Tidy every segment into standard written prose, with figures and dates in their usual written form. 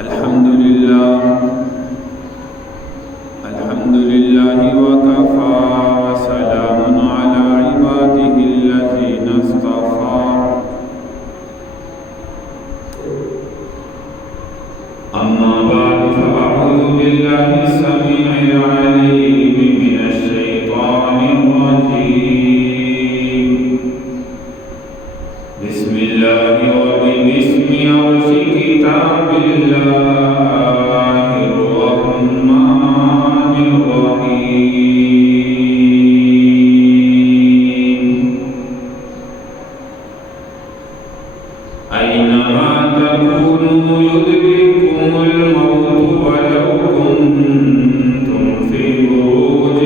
الحمد لله وكفى سلام على عباده الذين اصطفى أما بعد فأعوذ بالله السميع العليم من الشيطان الرجيم بسم الله وباسم عرش كتاب الله الرحمن الرحيم أينما تكونوا يدرككم الموت ولو كنتم في بروج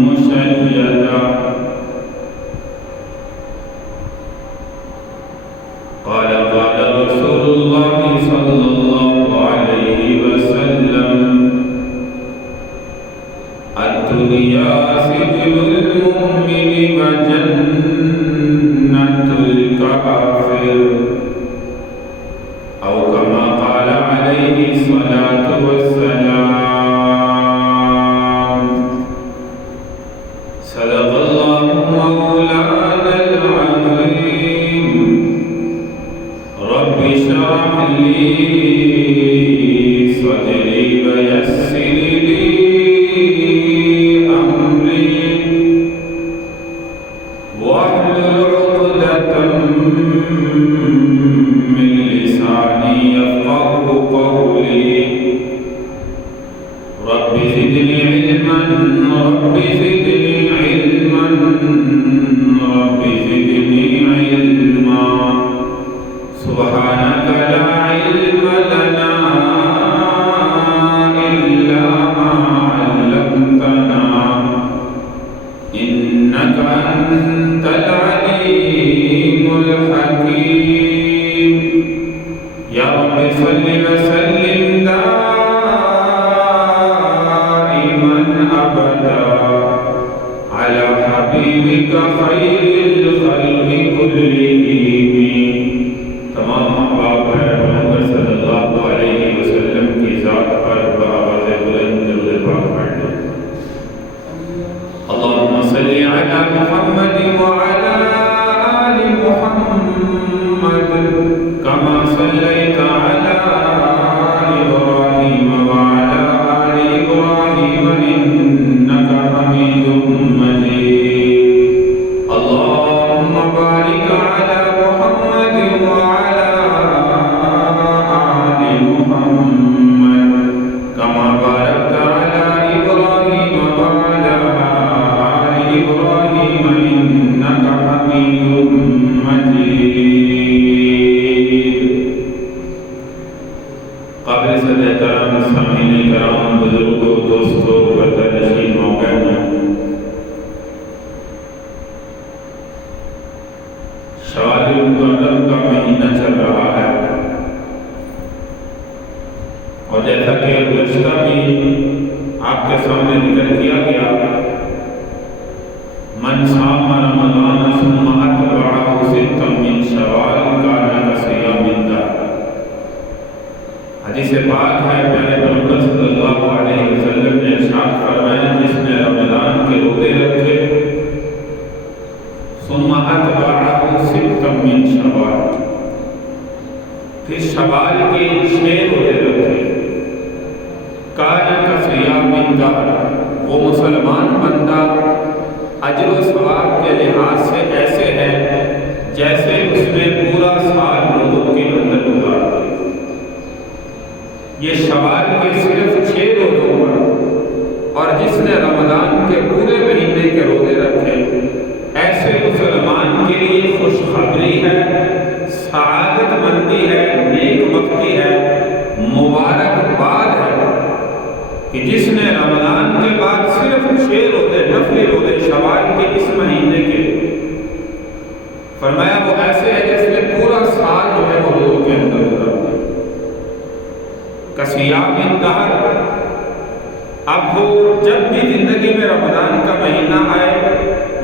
مشيدة قال رسول الله صلى الله عليه وسلم الدنيا سجن المؤمن وجنة الكافر أو كما قال عليه الصلاة والسلام صدق الله مولانا العظيم رب اشرح لي صدري ويسر لي أمري واحلل عقدة من لساني يفقهوا قولي رب زدني علما رب زدني علما رب زدني علما سبحانك لا علم لنا إلا ما علمتنا إنك أنت العليم الحكيم يا رب صل وسلم دائما أبدا على حبيبك خير الخلق كلهم تمام احباب محمد صلی اللہ علیہ وسلم کی ذات پر بآواز بلند درود پاک پڑھ لیں اللهم صل على محمد وعلى آل محمد كما صليت على إبراهيم وعلى آل إبراهيم إنك حميد مجيد اللهم بارك على محمد وعلى آل محمد كما باركت على إبراهيم وعلى آل إبراهيم إنك حميد مجيد قابل صدر کرام سامعین کرام بزرگوں دوستوں پردہ نشین موقعوں شوال مقرر کا مہینہ چل رہا ہے اور جیسا کہ گزشتہ بھی آپ کے سامنے ذکر کیا گیا من صام رمضان ثم اتبعه ستا من شوال كان كصيام الدهر حدیث پاک ہے پیارے پیغمبر صلی اللہ علیہ وسلم نے ارشاد فرمایا جس نے رمضان کے روزے رکھے ثم اتبعه ستا من شوال پھر شوال کے 6 روزے رکھے کان کصیام الدہر وہ مسلمان بندہ اجر و ثواب کے لحاظ سے ایسے ہے جیسے اس نے پورا سال روزوں کے اندر گزار دیا یہ شوال کے صرف 6 روزوں پر اور جس نے رمضان کے پورے مہینے کے روزے رکھے ایسے مسلمان کے لیے خوشخبری ہے سعادت مندی ہے نیک بختی ہے مبارکباد ہے کہ جس نے رمضان کے بعد صرف 6 روزے نفلی روزے شوال کے اس مہینے کے فرمایا وہ ایسے ہے جس نے پورا سال جو ہے وہ روزوں کے اندر گزار دیا کصیام الدہر اب وہ جب بھی زندگی میں رمضان کا مہینہ آئے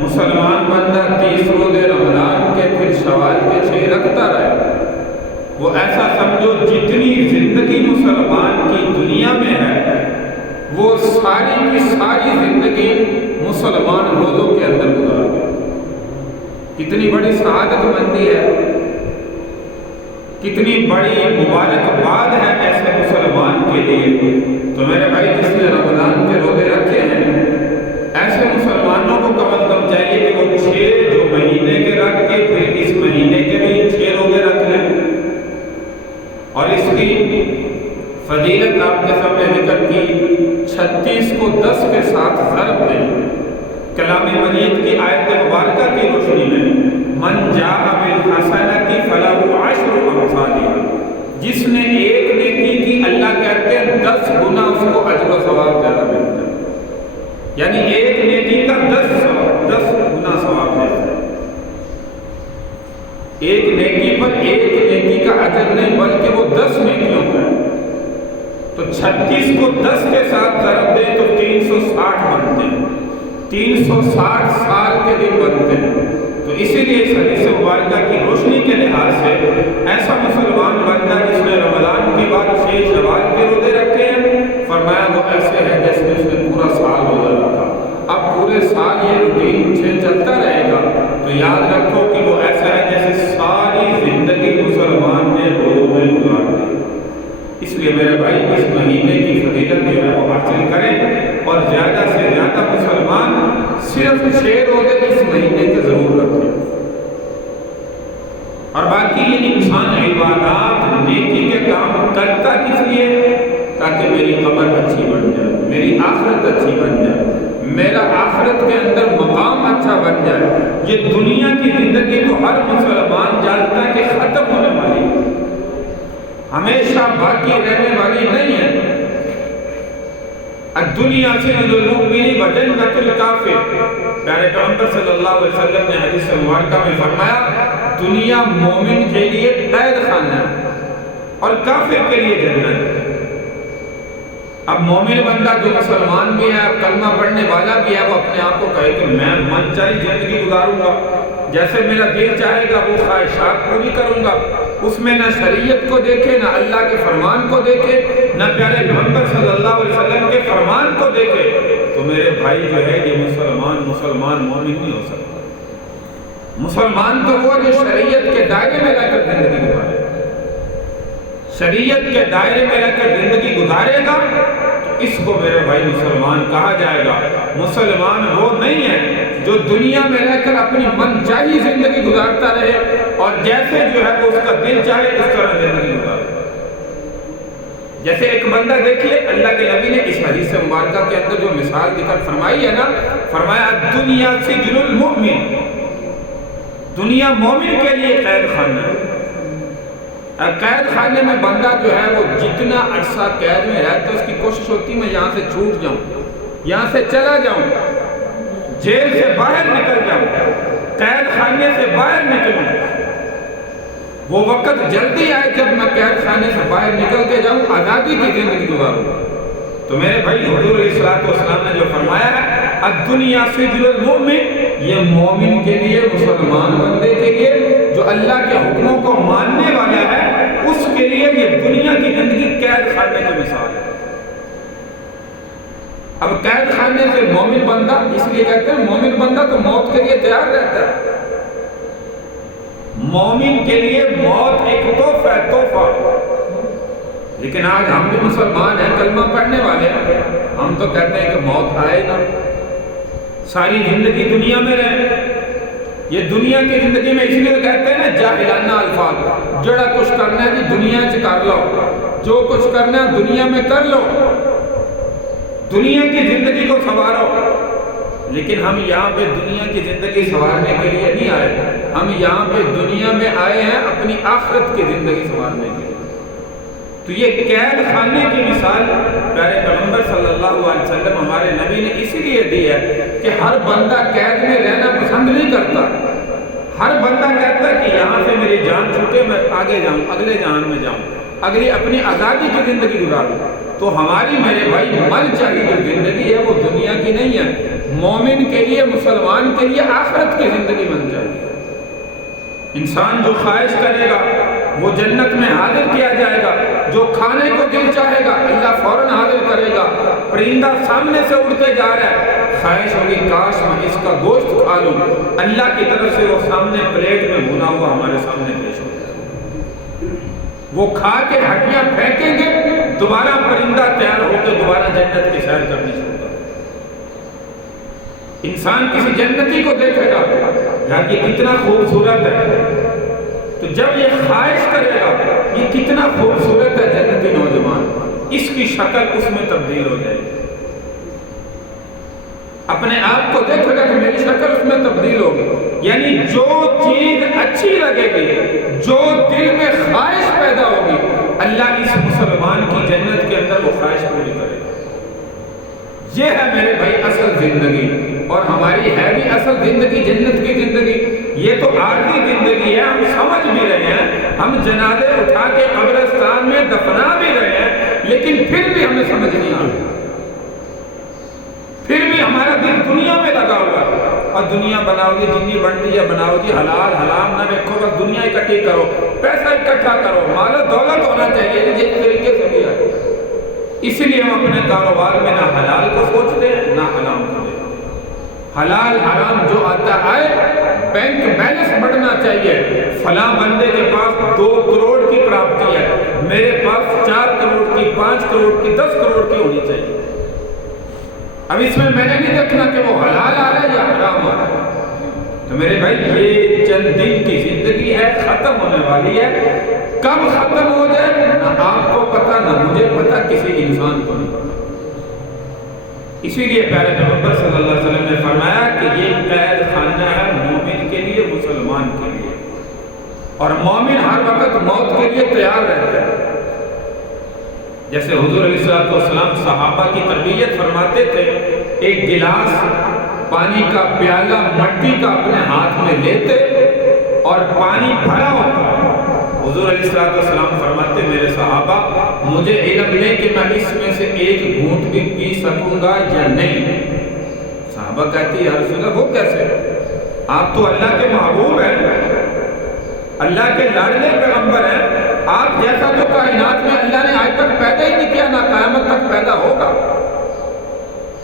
مسلمان بندہ 30 روزے رمضان کے پھر شوال کے 6 رکھتا رہے وہ ایسا سمجھو جتنی زندگی مسلمان کی دنیا میں ہے وہ ساری کی ساری زندگی مسلمان روزوں کے اندر گزار دے۔ کتنی بڑی سعادت مندی ہے، کتنی بڑی مبارکباد ہے ایسے مسلمان کے لیے۔ تو میرے بھائی جس نے رمضان کے روزے رکھے ہیں، ایسے مسلمانوں کو کم از کم چاہیے کہ وہ 6 جو مہینے کے رکھ کے پھر اس مہینے کے بھی 6 روزے رکھ لیں، اور اس کی فضیلت آپ کے سامنے ذکر کی 36 کو 10 کے ساتھ ضرب دیں۔ کلام مجید کی آیت مبارکہ کی روشنی میں من جاء بالحسنۃ فلہ 10 امثالها، جس نے ایک نیکی کی اللہ کہتے ہیں 10 گنا اس کو اجر و ثواب زیادہ ملتا ہے، یعنی ایک نیکی کا 10 گنا ثواب ملتا ہے۔ ایک نیکی پر ایک نیکی کا اجر نہیں بلکہ وہ 10 نیکیوں کا ہے۔ تو 36 کو 10 کے ساتھ ضرب دیں تو 360 بنتے ہیں، 360 سال کے دن بنتے ہیں۔ تو اسی لیے اس حدیث مبارکہ کی روشنی کے لحاظ سے ایسا مسلمان بندہ جس نے رمضان کے بعد 6 شوال کے روزے رکھے ہیں، فرمایا وہ ایسے ہے جیسے اس نے پورا سال روزہ رکھا۔ اب پورے سال یہ روٹین سے چلتا رہے گا تو یاد رکھو کہ وہ ایسا ہے جیسے ساری زندگی مسلمان نے روزوں میں گزار دی۔ اس لیے میرے بھائی اس مہینے کی فضیلت جو ہے وہ حاصل کریں، اور زیادہ سے زیادہ مسلمان صرف 6 روزے اس مہینے کے ضرور رکھیں، اور باقی یہ انسان عبادات نیکی کے کام کرتا کس لیے؟ تاکہ میری قبر اچھی بن جائے، میری آخرت اچھی بن جائے، میرا آخرت کے اندر مقام اچھا بن جائے۔ یہ دنیا کی زندگی تو ہر مسلمان جانتا ہے کہ ختم ہونے والی ہے، ہمیشہ باقی رہنے والی نہیں ہے۔ الدنیا سجن المؤمن وجنۃ الکافر، پیارے پیغمبر صلی اللہ علیہ وسلم نے حدیث مبارکہ میں فرمایا دنیا مومن کے لیے قید خانہ ہے اور کافر کے لیے جنت۔ اب مومن بندہ جو مسلمان بھی ہے، کلمہ پڑھنے والا بھی ہے، وہ اپنے آپ کو کہے کہ میں من چاہی زندگی گزاروں گا، جیسے میرا دل چاہے گا وہ خواہشات پوری کروں گا، اس میں نہ شریعت کو دیکھے، نہ اللہ کے فرمان کو دیکھے، نہ پیارے محمد صلی اللہ علیہ وسلم کے فرمان کو دیکھے، تو میرے بھائی جو ہے یہ مسلمان مومن نہیں ہو سکتا۔ مسلمان تو وہ جو شریعت کے دائرے میں رہ کر زندگی گزارے، شریعت کے دائرے میں رہ کر زندگی گزارے گا تو اس کو میرے بھائی مسلمان کہا جائے گا۔ مسلمان وہ نہیں ہے جو دنیا میں رہ کر اپنی من چاہی زندگی گزارتا رہے اور جیسے جو ہے وہ اس کا دل چاہے اس طرح زندگی گزارے۔ جیسے ایک بندہ دیکھیے، اللہ کے نبی نے اس حدیث مبارکہ کے اندر جو مثال ذکر فرمائی ہے نا، فرمایا الدنیا سجن المؤمن، دنیا مومن کے لیے قید خانہ ہے۔ قید خانے میں بندہ جو ہے وہ جتنا عرصہ قید میں رہتا ہے اس کی کوشش ہوتی ہے میں یہاں سے چھوٹ جاؤں، یہاں سے چلا جاؤں، جیل سے باہر نکل جاؤں، قید خانے سے باہر نکلوں۔ وہ وقت جلدی آئے جب میں قید خانے سے باہر نکل کے جاؤں، آزادی کی زندگی گزاروں۔ تو میرے بھائی حضور علیہ السلام نے جو فرمایا ہے الدنیا سجن المؤمن، یہ مومن کے لیے، مسلمان بندے کے لیے جو اللہ کے حکموں کو ماننے والا ہے، اس کے لیے یہ دنیا کی زندگی قید خانے کی مثال ہے۔ اب قید خانے سے مومن بندہ، اس لیے کہتے ہیں مومن بندہ تو موت کے لیے تیار رہتا ہے۔ مومن کے لیے موت ایک تحفہ ہے، تحفہ۔ لیکن آج ہم بھی مسلمان ہیں، کلمہ پڑھنے والے ہیں، ہم تو کہتے ہیں کہ موت آئے نا، ساری زندگی دنیا میں رہے۔ یہ دنیا کی زندگی میں اس لیے کہتے ہیں نا جاہلانہ الفاظ، جڑا کچھ کرنا ہے جی دنیا سے کر لو، جو کچھ کرنا ہے دنیا میں کر لو، دنیا کی زندگی کو سنوارو۔ لیکن ہم یہاں پہ دنیا کی زندگی سنوارنے کے لیے نہیں آئے، ہم یہاں پہ دنیا میں آئے ہیں اپنی آخرت کی زندگی سنوارنے کے لیے۔ تو یہ قید خانے کی مثال پیارے پیغمبر صلی اللہ علیہ وسلم ہمارے نبی نے اسی لیے دی ہے کہ ہر بندہ قید میں رہنا پسند نہیں کرتا۔ ہر بندہ کہتا ہے کہ یہاں سے میری جان چھوٹے، میں آگے جاؤں، اگلے جہان میں جاؤں، اگلی اپنی آزادی کی زندگی گزاروں۔ تو ہماری میرے بھائی من چاہیے جو زندگی ہے وہ دنیا کی نہیں ہے، مومن کے لیے، مسلمان کے لیے آخرت کی زندگی بن چاہیے۔ انسان جو خواہش کرے گا وہ جنت میں حاضر کیا جائے گا، جو کھانے کو دل چاہے پرندہ سامنے سے اڑتے جا رہا ہے، خواہش ہوگی کاش میں اس کا گوشت کھا لوں، اللہ کی طرف سے وہ سامنے پلیٹ میں بھنا ہوا ہمارے سامنے پیش ہو جائے، وہ کھا کے ہڈیاں پھینکیں گے، دوبارہ پرندہ تیار ہو کے دوبارہ جنت کی سیر کرنی شروع کر۔ انسان کسی جنتی کو دیکھے گا یار یہ کتنا خوبصورت ہے، تو جب یہ خواہش کرے گا یہ کتنا خوبصورت ہے جنتی نوجوان، اس کی شکل اس میں تبدیل ہو جائے گی، اپنے آپ کو دیکھے گا کہ میری شکل اس میں تبدیل ہوگی۔ یعنی جو چیز اچھی لگے گی، جو دل میں خواہش پیدا ہوگی، اللہ اس مسلمان کی جنت کے اندر وہ خواہش پوری کرے گا۔ یہ ہے میرے بھائی اصل زندگی، اور ہماری ہے بھی اصل زندگی جنت کی زندگی، یہ تو عارضی زندگی ہے، ہم سمجھ بھی رہے ہیں، ہم جنازے اٹھا کے قبرستان میں دفنا بھی رہے ہیں، لیکن پھر بھی ہمیں سمجھ نہیں آ رہی، پھر بھی ہمارا دل دنیا میں لگا ہوا ہے، اور دنیا بناؤ گی جنی بنتی ہے بناؤ گی، حلال حرام نہ دیکھو، بس دنیا اکٹھی کرو، پیسہ اکٹھا کرو، مال و دولت ہونا چاہیے جس طریقے سے بھی ہے۔ اس لیے ہم اپنے کاروبار میں نہ حلال کو سوچتے ہیں نہ حرام کو، حلال حرام جو آتا ہے بینک بیلنس بڑھنا چاہیے، فلاں بندے کے پاس 2 کروڑ کی پراپرٹی ہے، میرے پاس 4 کروڑ کی، 5 کروڑ کی، 10 کروڑ کی ہونی چاہیے۔ اب اس میں نے نہیں دیکھنا کہ وہ حلال آ رہا ہے یا حرام آ رہا ہے، تو میرے بھائی یہ چند دن کی زندگی ہے، ختم ہونے والی ہے، کب ختم ہو جائے نہ آپ کو پتا نہ مجھے پتا، کسی انسان کو نہیں پتا۔ اسی لیے پیارے پیغمبر صلی اللہ علیہ وسلم نے فرمایا کہ یہ قید خانہ ہے مومن کے لیے، مسلمان کے لیے، اور مومن ہر وقت موت کے لیے تیار رہتا ہے۔ جیسے حضور علیہ السلام صحابہ کی تربیت فرماتے تھے، ایک گلاس پانی کا پیالہ مٹی کا اپنے ہاتھ میں لیتے اور پانی بھرا ہوتا، حضور علیہ السلام فرماتے میرے صحابہ مجھے علم نہیں کہ میں اس میں سے ایک گھونٹ بھی پی سکوں گا یا نہیں۔ صحابہ کہتی یا رسول اللہ وہ کیسے؟ آپ تو اللہ کے محبوب ہیں، اللہ کے لاڈلے پیغمبر ہیں، آپ جیسا تو کائنات میں اللہ نے آج تک پیدا ہی نہیں کیا، نہ قیامت تک پیدا ہوگا۔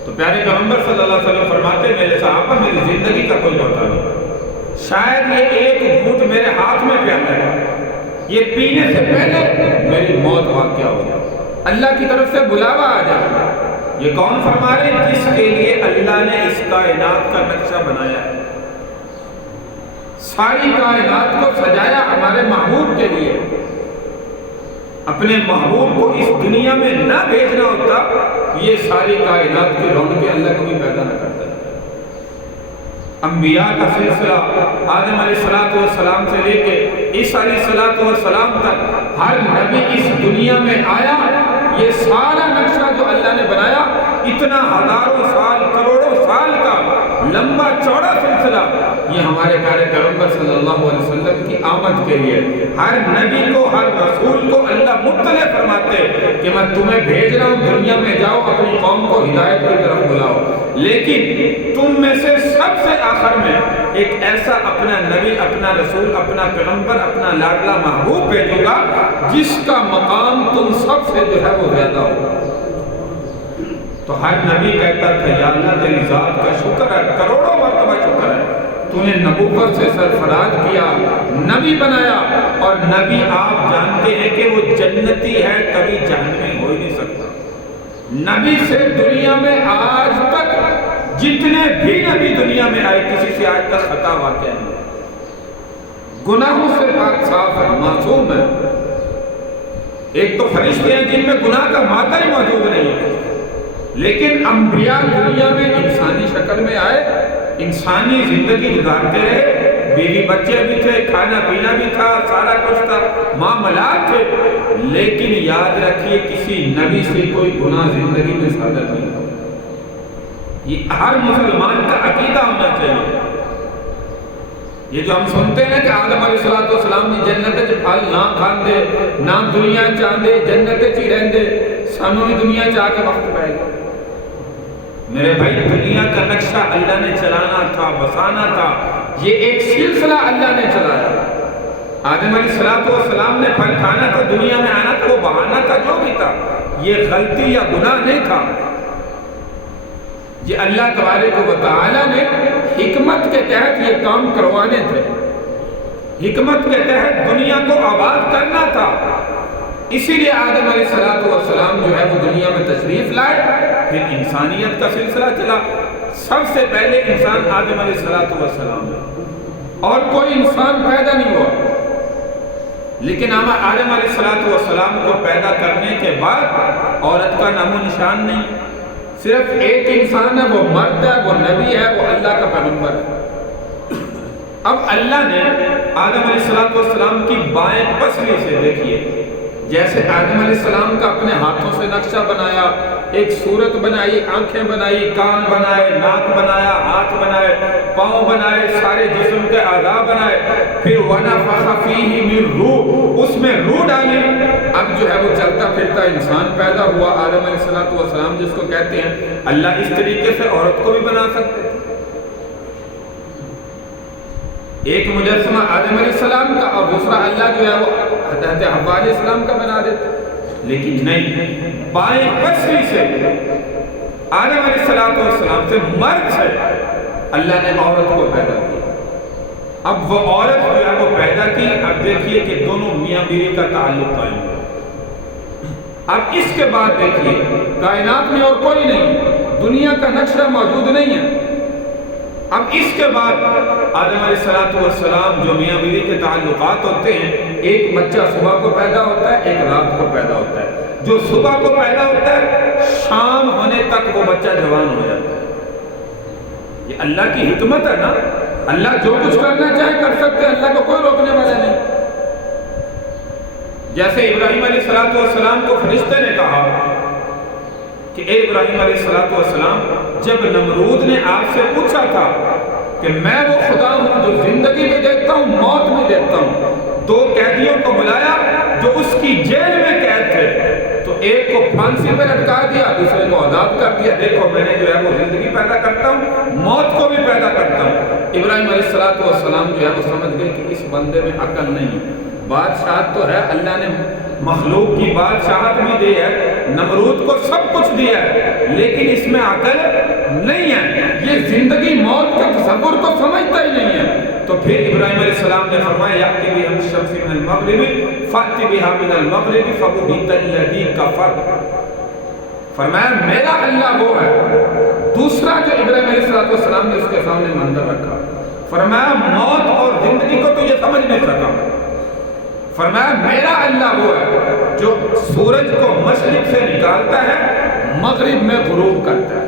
تو پیارے پیغمبر صلی اللہ علیہ وسلم فرماتے میرے صحابہ میری زندگی کا کوئی پتہ نہیں، شاید یہ ایک گھونٹ میرے ہاتھ میں پیالا ہے، یہ پینے سے پہلے میری موت واقع ہو جائے، اللہ کی طرف سے بلاوا آ جائے۔ یہ کون فرما رہے ہیں؟ جس کے لیے اللہ نے اس کائنات کا نقشہ بنایا ہے، ساری کائنات کو سجایا ہمارے محبوب کے لیے، اپنے محبوب کو اس دنیا میں نہ بھیجنا ہوتا یہ ساری کائنات کی رونقیں اللہ کو بھی پیدا نہ کرتا۔ انبیاء کا سلسلہ آدم علیہ السلام سے لے کے عیسیٰ علیہ السلام تک ہر نبی اس دنیا میں آیا، یہ سارا نقشہ جو اللہ نے بنایا، اتنا ہزاروں سال کروڑوں سال کا لمبا چوڑا سلسلہ، یہ ہمارے پیارے پیغمبر صلی اللہ علیہ وسلم کی آمد کے لیے ہر نبی کو ہر رسول کو اللہ مطلع فرماتے کہ میں تمہیں بھیج رہا ہوں، دنیا میں جاؤ اپنی قوم کو ہدایت کی طرف بلاؤ، لیکن تم میں سے سب سے آخر میں ایک ایسا اپنا نبی، اپنا رسول، اپنا پیغمبر، اپنا لاڈلا محبوب بھیجوں گا جس کا مقام تم سب سے جو ہے وہ زیادہ ہوگا۔ تو ہر نبی کہتا تھا یا اللہ تیری ذات کا شکر ہے، کروڑوں مرتبہ شکر ہے، تو نے نبوت سے سرفراز کیا، نبی بنایا، اور نبی آپ جانتے ہیں کہ وہ جنتی ہے، کبھی جہنمی ہو ہی نہیں سکتا۔ نبی سے دنیا میں آج تک جتنے بھی نبی دنیا میں آئے کسی سے آج تک خطا واقع نہیں، گناہوں سے پاک صاف ہے، معصوم ہے۔ ایک تو فرشتے ہیں جن میں گناہ کا مادہ ہی موجود نہیں ہے، لیکن انبیاء دنیا میں انسانی شکل میں آئے، انسانی زندگی گزارتے رہے، بیوی بچے بھی تھے، کھانا پینا بھی تھا، سارا کچھ تھا، معاملات تھے، لیکن یاد رکھیے کسی نبی سے کوئی گناہ زندگی میں صادر نہیں ہوا۔ یہ ہر مسلمان کا عقیدہ ہونا چاہیے۔ یہ جو ہم سنتے ہیں کہ آدم علیہ السلام نے جنت چ پھل نہ کھاندے، نہ دنیا چاہندے، جنت چ ہی رہندے، سانوں بھی دنیا چاہ کے وقت پائے گا۔ میرے بھائی دنیا کا نقشہ اللہ نے چلانا تھا، بسانا تھا، یہ ایک سلسلہ اللہ نے چلایا۔ آدم علیہ السلام نے پھل کھانا تھا، دنیا میں آنا تھا، وہ بہانہ تھا، جو بھی تھا، یہ غلطی یا گناہ نہیں تھا، یہ اللہ تبارک و تعالیٰ نے حکمت کے تحت یہ کام کروانے تھے، حکمت کے تحت دنیا کو آباد کرنا تھا، اسی لیے آدم علیہ السلام جو ہے وہ دنیا میں تشریف لائے، پھر انسانیت کا سلسلہ چلا۔ سب سے پہلے انسان آدم علیہ السلام ہے، اور کوئی انسان پیدا نہیں ہوا، لیکن آدم علیہ السلام کو پیدا کرنے کے بعد عورت کا نام و نشان نہیں، صرف ایک انسان ہے، وہ مرد ہے، وہ نبی ہے، وہ اللہ کا پیغمبر ہے۔ اب اللہ نے آدم علیہ السلام کی بائیں پسلی سے، دیکھیے جیسے آدم علیہ السلام کا اپنے ہاتھوں سے نقشہ بنایا، ایک صورت بنائی، آنکھیں بنائی، کان بنائے، ناک بنایا، ہاتھ بنائے، پاؤں بنائے، سارے جسم کے اعضاء بنائے، پھر وَنَفَخَ فِيهِ مِن روح، اس میں روح ڈالی، اب جو ہے وہ چلتا پھرتا انسان پیدا ہوا آدم علیہ السلام جس کو کہتے ہیں۔ اللہ اس طریقے سے عورت کو بھی بنا سکتے ہیں، ایک مجسمہ آدم علیہ السلام کا اور دوسرا اللہ جو ہے وہ حضرت حوا علیہ السلام کا بنا دیتے، لیکن نہیں، بائیں پسلی سے آدم علیہ السلام سے، مرد سے اللہ نے عورت کو پیدا کیا۔ اب وہ عورت جو ہے وہ پیدا کی، اب دیکھیے کہ دونوں میاں بیوی کا تعلق قائم ہوا۔ اب اس کے بعد دیکھیے کائنات میں اور کوئی نہیں، دنیا کا نقشہ موجود نہیں ہے۔ اب اس کے بعد آدم علیہ السلام جو میاں بیوی کے تعلقات ہوتے ہیں، ایک بچہ صبح کو پیدا ہوتا ہے، ایک رات کو پیدا ہوتا ہے۔ جو صبح کو پیدا ہوتا ہے، شام ہونے تک وہ بچہ جوان ہو جاتا ہے۔ یہ اللہ کی حکمت ہے نا، اللہ جو کچھ کرنا چاہے کر سکتے ہیں، اللہ کو کوئی روکنے والا نہیں۔ جیسے ابراہیم علیہ السلام کو فرشتے نے کہا کہ اے ابراہیم علیہ السلام، جب نمرود نے آپ سے پوچھا تھا کہ میں وہ خدا ہوں جو زندگی بھی دیتا ہوں، موت بھی دیتا ہوں، دو قیدیوں کو بلایا جو اس کی جیل میں قید تھے، تو ایک کو پھانسی پہ لٹکا دیا، دوسرے کو آزاد کر دیا، دیکھو میں نے جو ہے وہ زندگی پیدا کرتا ہوں، موت کو بھی پیدا کرتا ہوں۔ ابراہیم علیہ السلام جو ہے وہ سمجھ گئے کہ اس بندے میں عقل نہیں، بادشاہت تو ہے، اللہ نے مخلوق کی بادشاہت بھی دی ہے، نمرود کو سب کچھ دیا ہے، لیکن اس میں عقل نہیں ہے، یہ زندگی موت کے تصور کو سمجھتا ہی نہیں ہے۔ تو پھر ابراہیم علیہ السلام نے فرمایا یأتی بہا الشمس من المغرب فأت بہا من المغرب فبہت الذی کفر، فرمایا میرا اللہ وہ ہے۔ دوسرا جو ابراہیم علیہ السلام نے اس کے سامنے منظر رکھا، فرمایا موت اور زندگی کو تو یہ سمجھ نہیں سکا، فرمایا میرا اللہ وہ ہے جو سورج کو مشرق سے نکالتا ہے، مغرب میں غروب کرتا ہے۔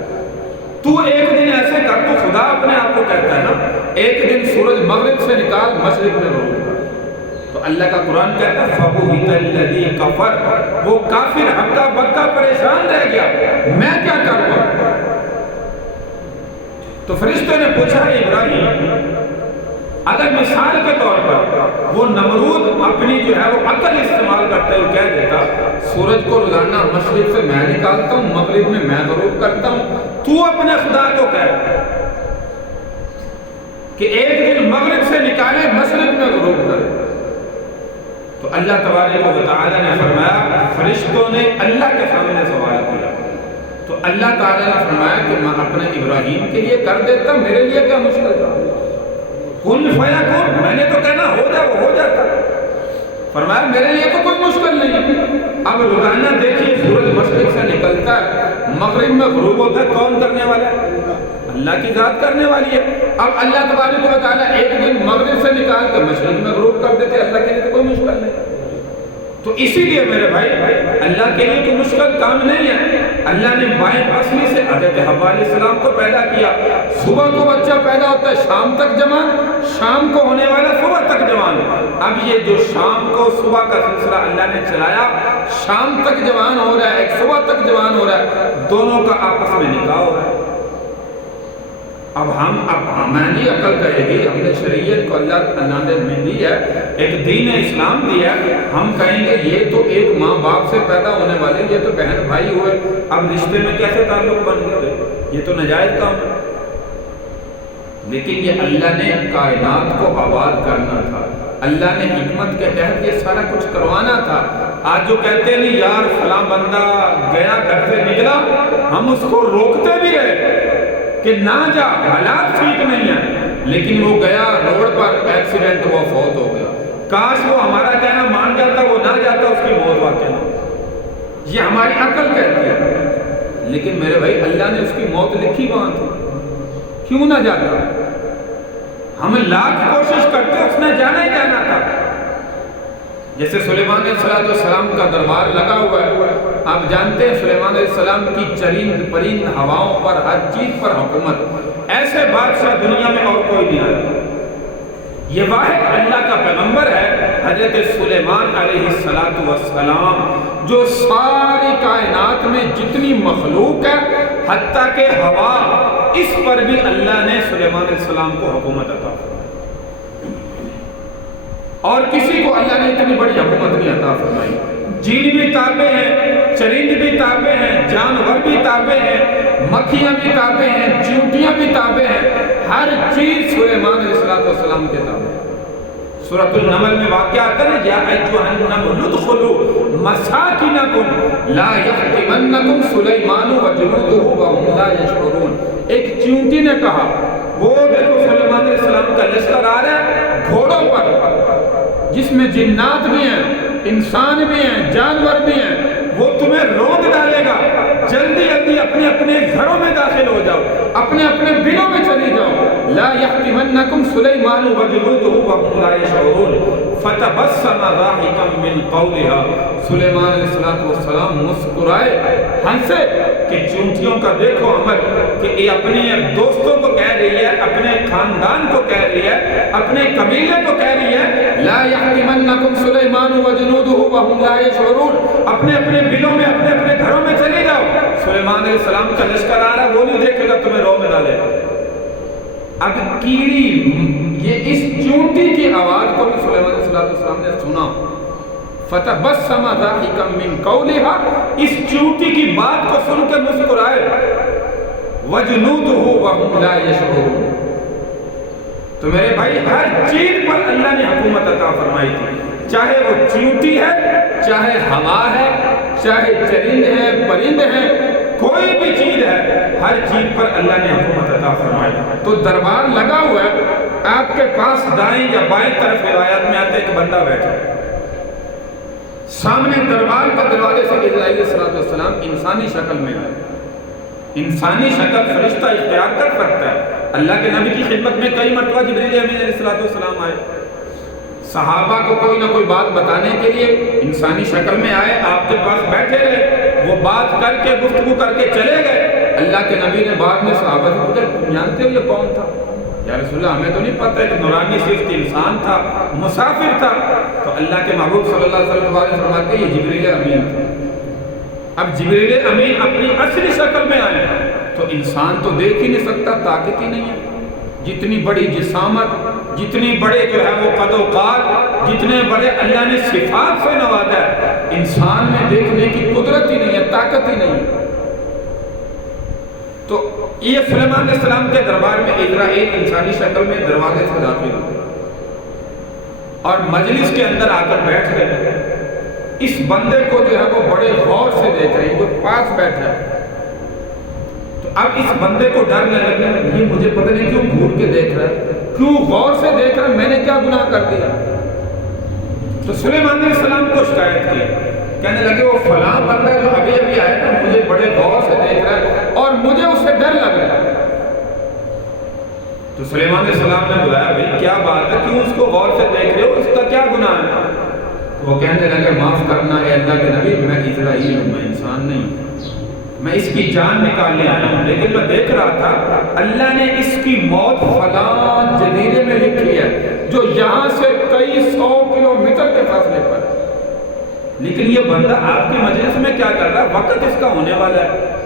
تو ایک دن ایسے کر، تو خدا اپنے آپ کو کہتا ہے نا، ایک دن سورج مغرب سے نکال، مشرق میں غروب کر۔ تو اللہ کا قرآن کہتا ہے فَبُهِتَ الَّذِي كَفَرَ، وہ کافر ہکا بکا پریشان رہ گیا، میں کیا کروں؟ تو فرشتوں نے پوچھا ابراہیم، اگر مثال کے طور پر وہ نمرود اپنی جو ہے وہ عقل استعمال کرتا ہے، وہ کہہ دیتا سورج کو روزانہ مشرق سے میں نکالتا ہوں، مغرب میں میں غروب کرتا ہوں، تو اپنے خدا کو کہہ کہ ایک دن مغرب سے نکالے، مشرق میں غروب کرے۔ تو اللہ تبارک و تعالی نے فرمایا، فرشتوں نے اللہ کے سامنے سوال کیا، تو اللہ تعالی نے فرمایا کہ میں اپنے ابراہیم کے لیے کر دیتا، میرے لیے کیا مشکل ہے؟ کن فیکون، میں نے تو کہنا ہو جائے وہ ہو جاتا، فرمایا میرے لیے تو کوئی مشکل نہیں۔ اب روزانہ دیکھیے سورج مشرق سے نکلتا ہے، مغرب میں غروب ہوتا ہے، کون کرنے والا ہے؟ اللہ کی ذات کرنے والی ہے۔ اب اللہ تبارک و تعالیٰ ایک دن مغرب سے نکال کے مشرق میں غروب کر دیتے، اللہ کے لیے تو کوئی مشکل نہیں۔ تو اسی لیے میرے بھائی، اللہ کے لیے کوئی مشکل کام نہیں ہے۔ اللہ نے بائیں پسلی سے حضرت حوا علیہ السلام کو پیدا کیا، صبح کو بچہ پیدا ہوتا ہے، شام تک جوان، شام کو ہونے والا صبح تک جوان۔ اب یہ جو شام کو صبح کا سلسلہ اللہ نے چلایا، شام تک جوان ہو رہا ہے، ایک صبح تک جوان ہو رہا ہے، دونوں کا آپس میں نکاح ہو رہا ہے۔ اب ہماری عقل کہے گی، ہم نے شریعت کو اللہ نے دی ہے، ایک دین اسلام دیا ہے، ہم کہیں گے یہ تو ایک ماں باپ سے پیدا ہونے والے، یہ تو بہن بھائی ہوئے، اب رشتے میں کیسے تعلق بن گئے؟ یہ تو ناجائز کام ہے۔ لیکن یہ اللہ نے کائنات کو آباد کرنا تھا، اللہ نے حکمت کے تحت یہ سارا کچھ کروانا تھا۔ آج جو کہتے ہیں یار فلاں بندہ گیا گھر سے نکلا، ہم اس کو روکتے بھی رہے، کہ نہ جا، حالات ٹھیک نہیں ہیں، لیکن وہ گیا روڈ پر، ایکسیڈنٹ ہوا، فوت ہو گیا۔ کاش وہ ہمارا کہنا مان جاتا، وہ نہ جاتا، اس کی موت واقع ہو۔ یہ ہماری عقل کہتی ہے، لیکن میرے بھائی اللہ نے اس کی موت لکھی وہاں تھی، کیوں نہ جاتا؟ ہم لاکھ کوشش کرتے، اس نے جانا ہی جانا تھا۔ جیسے سلیمان علیہ السلام کا دربار لگا ہوا ہے، آپ جانتے ہیں سلیمان علیہ السلام کی چرند پرند ہواؤں پر، ہر چیز پر حکومت، ایسے بادشاہ دنیا میں اور کوئی نہیں آیا۔ یہ واحد اللہ کا پیغمبر ہے حضرت سلیمان علیہ السلام، جو ساری کائنات میں جتنی مخلوق ہے حتیٰ کہ ہوا، اس پر بھی اللہ نے سلیمان علیہ السلام کو حکومت عطا فرمائی، اور کسی کو اللہ نے اتنی بڑی حکومت نہیں عطا فرمائی۔ جن بھی تابع ہیں، چرند بھی تابع ہیں، جانور بھی تابع ہیں، مکھیاں بھی تابع ہیں، چیونٹیاں بھی تابع ہیں، ہر چیز سلیمان علیہ السلام کے تابع ہے۔ سورۃ النمل میں واقعہ آتا ہے، یا ایھا النمل ادخلوا مساکنکم لا یحطمنکم سلیمان وجنودہ وهم لا یشعرون۔ ایک چیونٹی نے کہا، وہ دیکھو سلیمان علیہ السلام کا لشکر آ رہا ہے گھوڑوں پر، جس میں جنات بھی ہیں، انسان بھی ہیں، جانور بھی ہیں، وہ تمہیں روند ڈالے گا، جلدی جلدی اپنے اپنے گھروں میں داخل ہو جاؤ، اپنے اپنے بلوں میں چلی جاؤ۔ لا یحطمنکم سلیمان وجنودہ وهم لا یشعرون فتبسم ضاحکا من قولها۔ سلیمان علیہ السلام مسکرائے، ہنسے کہ چونٹیوں کا دیکھو عمل، کہ یہ اپنے دوستوں کو کہہ رہی ہے، اپنے خاندان کو کہہ رہی ہے، اپنے قبیلے کو کہہ رہی ہے، لا یحطمنکم سلیمان وجنودہ وهم لا یشعرون، اپنے اپنے بلوں میں، اپنے اپنے گھروں میں چلے جاؤ۔ سلیمان علیہ السلام کا لشکر آ رہا ہے، وہ نہیں دیکھے گا تمہیں رو میں ڈالے گا۔ اب کیڑی، یہ اس چونٹی کی آواز کو بھی سلیمان علیہ السلام نے سنا، فتبسم ضاحکا من قولها، اس چونٹی کی بات کو سن کے مسکرائے، وجنودہ وهم لا یشعرون۔ تو میرے بھائی ہر چیز پر اللہ نے حکومت عطا فرمائی تھی، چاہے وہ چیونٹی ہے، چاہے ہوا ہے، چاہے چرند ہے، پرند ہے، کوئی بھی چیز ہے، ہر چیز پر اللہ نے حکومت عطا فرمائی۔ تو دربار لگا ہوا ہے، آپ کے پاس دائیں یا بائیں طرف روایات میں آتا ہے کہ بندہ بیٹھا ہے، سامنے دربار کا دروازے سے جبرائیل علیہ السلام انسانی شکل میں آئے۔ انسانی شکل فرشتہ اختیار کر سکتا ہے۔ اللہ کے نبی کی خدمت میں کئی مرتبہ جبرائیل امین علیہ السلام آئے، صحابہ کو کوئی نہ کوئی بات بتانے کے لیے انسانی شکل میں آئے، آپ کے پاس بیٹھے رہے، وہ بات کر کے گفتگو کر کے چلے گئے۔ اللہ کے نبی نے بعد میں صحابہ سے پوچھا، جانتے ہو یہ کون تھا؟ یا رسول اللہ ہمیں تو نہیں پتہ ہے کہ نورانی صرف انسان تھا، مسافر تھا۔ تو اللہ کے محبوب صلی اللہ علیہ وسلم فرماتے ہیں یہ جبرائیل امین تھا۔ اب جبرائیل امین اپنی اصلی شکل میں آئے تو انسان تو دیکھ ہی نہیں سکتا، طاقت ہی نہیں ہے، جتنی بڑی جسامت، جتنی بڑے جو ہے وہ قد و قات، جتنے بڑے اللہ نے صفات سے نوازا ہے، انسان میں دیکھنے کی قدرت ہی نہیں ہے، طاقت ہی نہیں ہے۔ تو یہ سلیمان علیہ السلام کے دربار میں اسرائیل انسانی شکل میں دروازے سے داخل ہوئے اور مجلس کے اندر آ کر بیٹھ گئے۔ اس بندے کو جو ہے وہ بڑے غور سے دیکھ رہے ہیں، جو پاس بیٹھا ہے۔ تو اب اس بندے کو ڈر نہ لگے، یہ مجھے پتہ نہیں کیوں گھور کے دیکھ رہا ہے، کیوں غور سے دیکھ رہا ہے، میں نے کیا گناہ کر دیا؟ تو سلیمان علیہ السلام کو شکایت کی، کہنے لگے وہ فلاں بندہ جو ابھی ابھی آیا نا، مجھے بڑے غور سے دیکھ رہا ہے اور مجھے اس سے ڈر لگ رہا ہے۔ تو سلیمان علیہ السلام نے بلایا، بھائی کیا بات ہے، کیوں اس کو غور سے دیکھ رہے ہو، اس کا کیا گناہ ہے؟ وہ کہنے لگے معاف کرنا ہے اللہ کے نبی، میں اسرائیل ہوں، میں انسان نہیں ہوں، میں اس کی جان نکالنے آیا ہوں، لیکن میں دیکھ رہا تھا اللہ نے اس کی موت فلاں جزیرے میں لکھی ہے جو یہاں سے کئی 100 کلومیٹر کے فاصلے پر، لیکن یہ بندہ آپ کی مجلس میں کیا کر رہا ہے، وقت اس کا ہونے والا ہے۔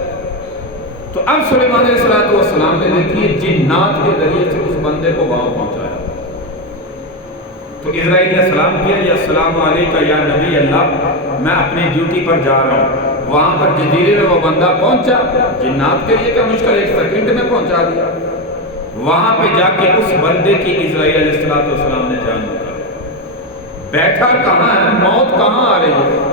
تو اب سلیمان علیہ السلام نے دیکھیے جنات کے ذریعے سے اس بندے کو وہاں پہنچایا۔ تو اسرائیل نے سلام کیا، یا السلام علیکہ یا نبی اللہ، میں اپنی ڈیوٹی پر جا رہا ہوں۔ وہاں پر جزیرے میں وہ بندہ پہنچا، جنات کے لیے کیا مشکل، 1 سیکنڈ میں پہنچا دیا۔ وہاں پہ جا کے اس بندے کی اسرائیل علیہ السلام نے جان نکالی۔ بیٹھا کہاں ہے، موت کہاں آ رہی ہے،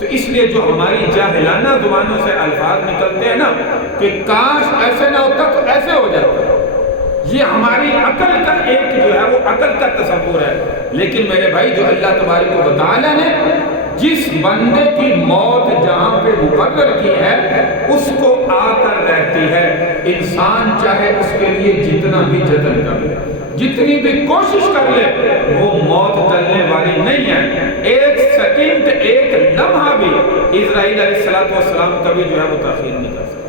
تو اس لیے جو ہماری جاہلانہ زبانوں سے الفاظ نکلتے ہیں نا کہ کاش ایسے نہ ہوتا تو ایسے ہو جاتا، یہ ہماری عقل کا ایک جو ہے وہ عقل کا تصور ہے. لیکن میرے بھائی جو اللہ تبارک و تعالیٰ نے جس بندے کی موت جہاں پہ مقرر کی ہے اس کو آ کر رہتی ہے. انسان چاہے اس کے لیے جتنا بھی جتن کر لے، جتنی بھی کوشش کر لے، وہ موت ٹلنے والی نہیں ہے. ایک سیکنڈ، ایک لمحہ بھی اسرائیل علیہ السلام کبھی جو ہے وہ تاخیر نہیں کر سکتا.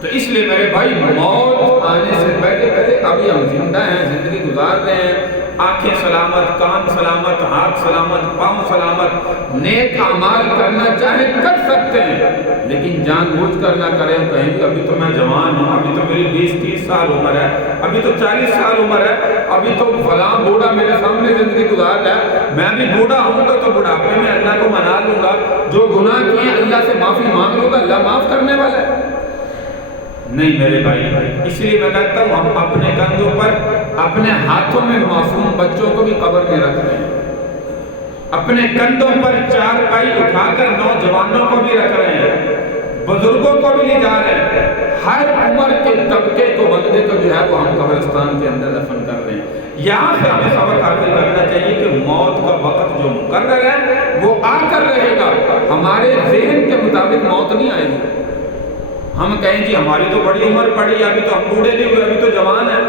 تو اس لیے میرے بھائی موت آنے سے پہلے ابھی ہم زندہ ہیں، زندگی گزار رہے ہیں، آنکھیں سلامت، کان سلامت، ہاتھ سلامت، پاؤں سلامت، نیک اعمال کرنا چاہے کر سکتے ہیں، لیکن جان بوجھ کر نہ کریں. کہیں گے ابھی تو میں جوان ہوں، ابھی تو میری 20-30 سال عمر ہے، ابھی تو 40 سال عمر ہے، ابھی تو فلاں بوڑھا میرے سامنے زندگی گزار رہا ہے، میں بھی بوڑھا ہوں گا تو بڑھاپے میں اللہ کو منا لوں گا، جو گناہ کیے اللہ سے معافی مانگ لوں گا، اللہ معاف کرنے والا ہے. نہیں میرے بھائی، اس لیے میں کہتا ہوں ہم اپنے کندھوں پر، اپنے ہاتھوں میں معصوم بچوں کو بھی قبر میں رکھ رہے ہیں، اپنے کندھوں پر چارپائی اٹھا کر نوجوانوں کو بھی رکھ رہے ہیں، بزرگوں کو بھی لے جا رہے ہیں، ہر عمر کے طبقے کو، بندے کو جو ہے وہ ہم قبرستان کے اندر دفن کر رہے ہیں. یہاں سے ہمیں سبق حاصل کرنا چاہیے کہ موت کا وقت جو مقرر ہے وہ آ کر رہے گا. ہمارے ذہن کے مطابق موت نہیں آئے گی. ہم کہیں جی ہماری تو بڑی عمر پڑی، ابھی تو ہم بوڑھے نہیں ہوئے، ابھی تو جوان ہیں،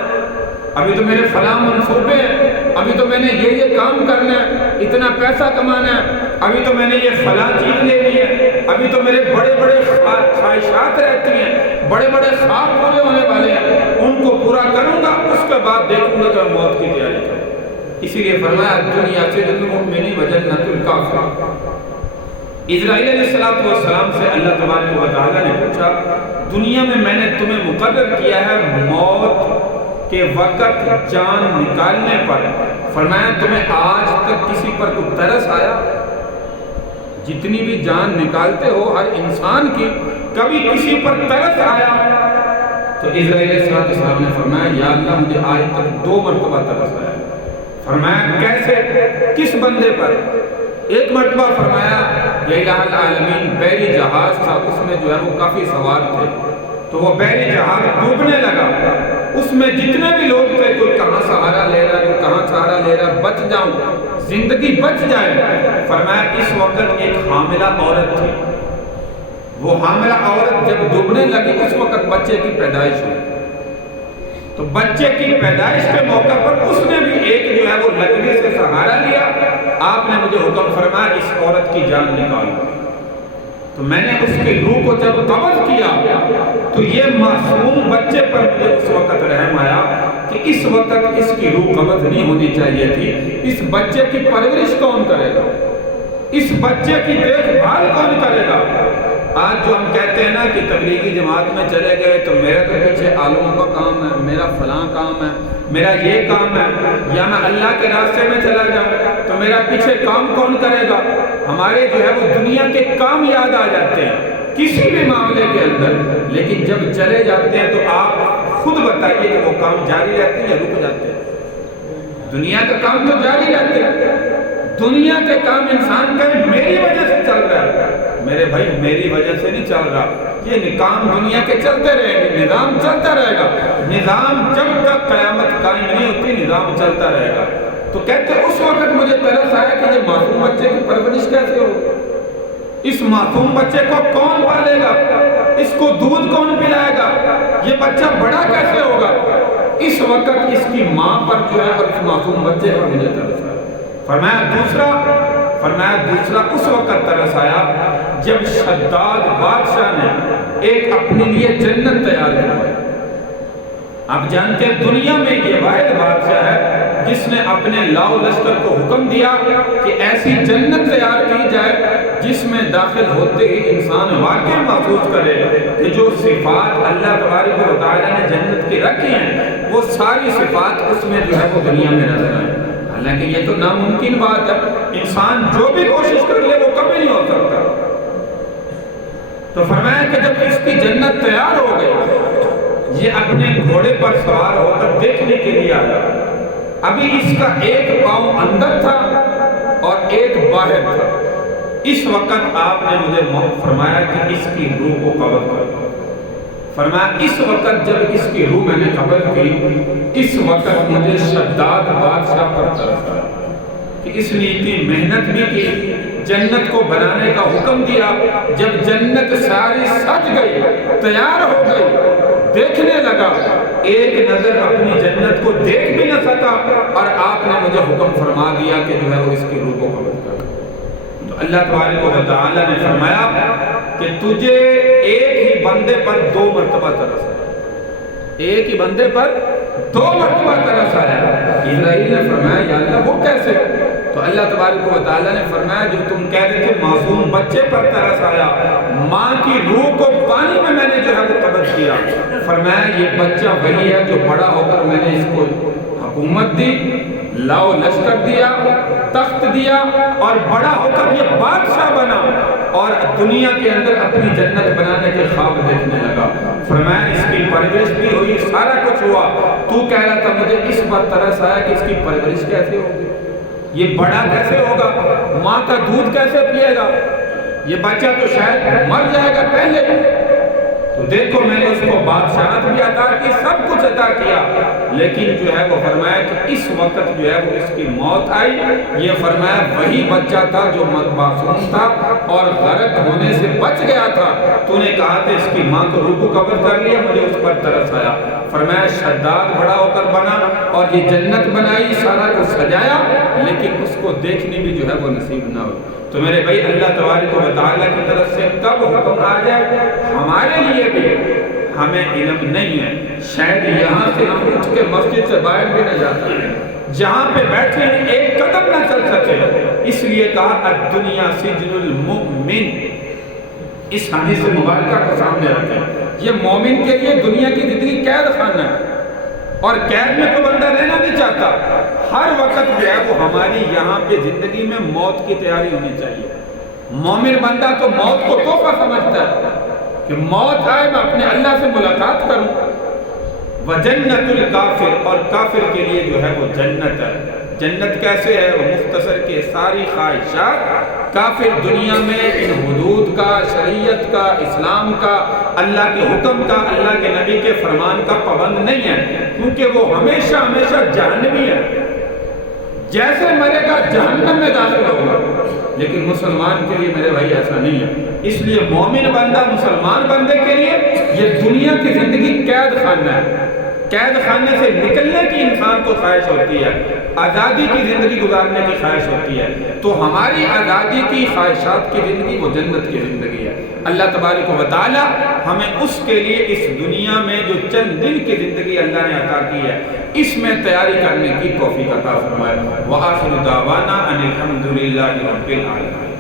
ابھی تو میرے فلاں منصوبے ہیں، ابھی تو میں نے یہ کام کرنا ہے، اتنا پیسہ کمانا ہے، ابھی تو میں نے یہ فلاں چیز لینی ہے، ابھی تو میرے بڑے بڑے خواہشات رہتی ہیں، بڑے بڑے خواب پورے ہونے والے ہیں، ان کو پورا کروں گا، اس کے بعد دیکھوں گا کہ میں موت کی تیاری کروں. اسی لیے فرمایا الدنیا سجن المؤمن وجنۃ الکافر. اسرائیل علیہ السلام سے اللہ تبارک و تعالیٰ نے پوچھا دنیا میں نے تمہیں مقرر کیا ہے موت کے وقت جان نکالنے پر، فرمایا تمہیں آج تک کسی پر کوئی ترس آیا؟ جتنی بھی جان نکالتے ہو ہر انسان کی، کبھی کسی پر ترس آیا؟ تو اسرائیل علیہ السلام نے فرمایا یا اللہ مجھے آج تک 2 مرتبہ ترس آیا. فرمایا کیسے، کس بندے پر؟ ایک مرتبہ فرمایا یا الہ العالمین بحری جہاز تھا، اس میں جو ہے وہ کافی سوار تھے، تو وہ بحری جہاز ڈوبنے لگا، اس میں جتنے بھی لوگ تھے کوئی کہاں سہارا لے رہا، کوئی کہاں سہارا لے رہا، بچ جاؤں، زندگی بچ جائے. فرمایا اس وقت ایک حاملہ عورت تھی، وہ حاملہ عورت جب ڈوبنے لگی اس وقت بچے کی پیدائش ہوئی، تو بچے کی پیدائش کے موقع پر اس نے بھی ایک جو ہے وہ لکڑی سے سہارا لیا. آپ نے مجھے حکم فرمایا اس عورت کی جان نکالو. تو میں نے اس کی روح کو جب قبض کیا تو یہ معصوم بچے پر مجھے اس وقت رحم آیا کہ اس وقت اس کی روح قبض نہیں ہونی چاہیے تھی. اس بچے کی پرورش کون کرے گا؟ اس بچے کی دیکھ بھال کون کرے گا؟ آج جو ہم کہتے ہیں نا کہ تبلیغی جماعت میں چلے گئے تو میرا تو پیچھے عالموں کا کام ہے، میرا فلاں کام ہے، میرا یہ کام ہے، یا میں اللہ کے راستے میں چلا جاؤں تو میرا پیچھے کام کون کرے گا؟ ہمارے جو ہے وہ دنیا کے کام یاد آ جاتے ہیں کسی بھی معاملے کے اندر، لیکن جب چلے جاتے ہیں تو آپ خود بتائیے کہ وہ کام جاری رہتے ہیں یا رک جاتے ہیں؟ دنیا کا کام تو جاری رہتے ہیں. دنیا کے کام انسان کا میری وجہ سے چل رہا ہے. میرے بھائی میری وجہ سے نہیں چل رہا، یہ کام دنیا کے چلتے رہیں گے، نظام چلتا رہے گا. نظام جب تک قیامت قائم نہیں ہوتی نظام چلتا رہے گا. تو کہتے اس وقت مجھے ترس آیا کہ یہ معصوم بچے کی پرورش کیسے ہو، اس معصوم بچے کو کون پالے گا، اس کو دودھ کون پلائے گا، یہ بچہ بڑا کیسے ہوگا؟ اس وقت اس کی ماں پر جو ہے اور اس معصوم بچے پر مجھے ترس آیا. فرمایا دوسرا اس وقت ترس آیا جب شداد بادشاہ نے ایک اپنے لیے جنت تیار کروائی. آپ جانتے ہیں دنیا میں یہ واحد بادشاہ ہے جس نے اپنے لاؤ لشکر کو حکم دیا کہ ایسی جنت تیار کی جائے جس میں داخل ہوتے ہی انسان واقعی محسوس کرے کہ جو صفات اللہ تبارک و تعالیٰ نے جنت کی رکھی ہیں وہ ساری صفات اس میں جو ہے وہ دنیا میں نظر آئیں. حالانکہ یہ تو ناممکن بات ہے، انسان جو بھی کوشش کر لے وہ کبھی نہیں ہو سکتا. تو فرمایا کہ جب اس کی جنت تیار ہو گئی، یہ اپنے گھوڑے پر سوار ہو کر دیکھنے کے لیے آیا. ابھی اس کا ایک پاؤں اندر تھا اور ایک باہر تھا. اس وقت آپ نے مجھے فرمایا کہ اس کی روح کو قبض کر. فرمایا اس وقت جب اس کی روح میں نے قبض کی، اس وقت مجھے شداد بادشاہ پر ترس آیا کہ اس نے اتنی محنت بھی کی، جنت کو بنانے کا حکم دیا. جب جنت ساری سج گئی، تیار ہو گئی، دیکھنے لگا، ایک نظر اپنی جنت کو دیکھ بھی نہ سکا، اور آپ نے مجھے حکم فرما دیا کہ جو ہے وہ اس کی روح کو قبض کر. تو اللہ تبارک و تعالی نے فرمایا کہ تجھے ایک ہی بندے پر 2 مرتبہ ترس آیا. ایک ہی بندے پر 2 مرتبہ ترس آیا. اسرائیل نے فرمایا یا اللہ وہ کیسے؟ تو اللہ تبارک و تعالی نے فرمایا جو تم کہہ رہے تھے معصوم بچے پر ترس آیا، ماں کی روح کو پانی میں نے جو ہے وہ قبض کیا. فرمایا یہ بچہ وہی ہے جو بڑا ہو کر میں نے اس کو حکومت دی، لاؤ لشکر دیا، تخت دیا، اور بڑا ہو کر یہ بادشاہ بنا اور دنیا کے اندر اپنی جنت بنانے کے خواب دیکھنے لگا. فرمایا اس کی پرورش بھی ہوئی، سارا کچھ ہوا. تو کہہ رہا تھا مجھے اس پر ترس آیا کہ اس کی پرورش کیسے ہوگی، یہ بڑا کیسے ہوگا، ماں کا دودھ کیسے پیے گا، یہ بچہ تو شاید مر جائے گا پہلے. تو دیکھو میں نے اس کو بادشاہت بھی عطا کی، سب کچھ عطا کیا، لیکن جو ہے وہ فرمایا کہ اس وقت جو ہے وہ اس کی موت آئی. یہ فرمایا وہی بچہ تھا جو معصوم تھا اور غرق ہونے سے بچ گیا تھا. تو نے کہا تھا اس کی ماں تو روح کو قبض کر لیا، مجھے اس پر ترس آیا. فرمایا شداد بڑا ہو کر بنا اور یہ جنت بنائی، سارا کو سجایا، لیکن اس کو دیکھنے بھی جو ہے وہ نصیب نہ ہو. تو میرے بھائی اللہ تبارک و تعالیٰ کی طرف سے کب حکم آ جائے ہمارے لیے بھی ہمیں علم نہیں ہے. شاید یہاں سے ہم اٹھ کے مسجد سے باہر بھی نہ جاتا ہے، جہاں پہ بیٹھے ہیں ایک قدم نہ چل سکے. اس لیے کہا الدنیا سجن المؤمن. اس حدیث مبارکہ کو سامنے رکھیں. یہ مومن کے لیے دنیا کی زندگی قید خانہ ہے، اور قید میں تو بندہ رہنا نہیں چاہتا. ہر وقت جو ہے وہ ہماری یہاں پہ زندگی میں موت کی تیاری ہونی چاہیے. مومن بندہ تو موت کو تحفہ سمجھتا ہے کہ موت آئے میں اپنے اللہ سے ملاقات کروں. وجنت الکافر، اور کافر کے لیے جو ہے وہ جنت ہے. جنت کیسے ہے؟ وہ مختصر کے ساری خواہشات. کافر دنیا میں ان حدود کا، شریعت کا، اسلام کا، اللہ کے حکم کا، اللہ کے نبی کے فرمان کا پابند نہیں ہے، کیونکہ وہ ہمیشہ ہمیشہ جہنمی ہے. جیسے مرے گا جہنم میں داخل ہوگا. لیکن مسلمان کے لیے میرے بھائی ایسا نہیں ہے. اس لیے مومن بندہ مسلمان بندے کے لیے یہ دنیا کی زندگی قید خانہ ہے. قید خانے سے نکلنے کی انسان کو خواہش ہوتی ہے، آزادی کی زندگی گزارنے کی خواہش ہوتی ہے. تو ہماری آزادی کی خواہشات کی زندگی وہ جنت کی زندگی ہے. اللہ تبارک و تعالی ہمیں اس کے لیے اس دنیا میں جو چند دن کی زندگی اللہ نے عطا کی ہے اس میں تیاری کرنے کی توفیق عطا فرمائے. وآخر دعوانا ان الحمد للہ رب العالمین.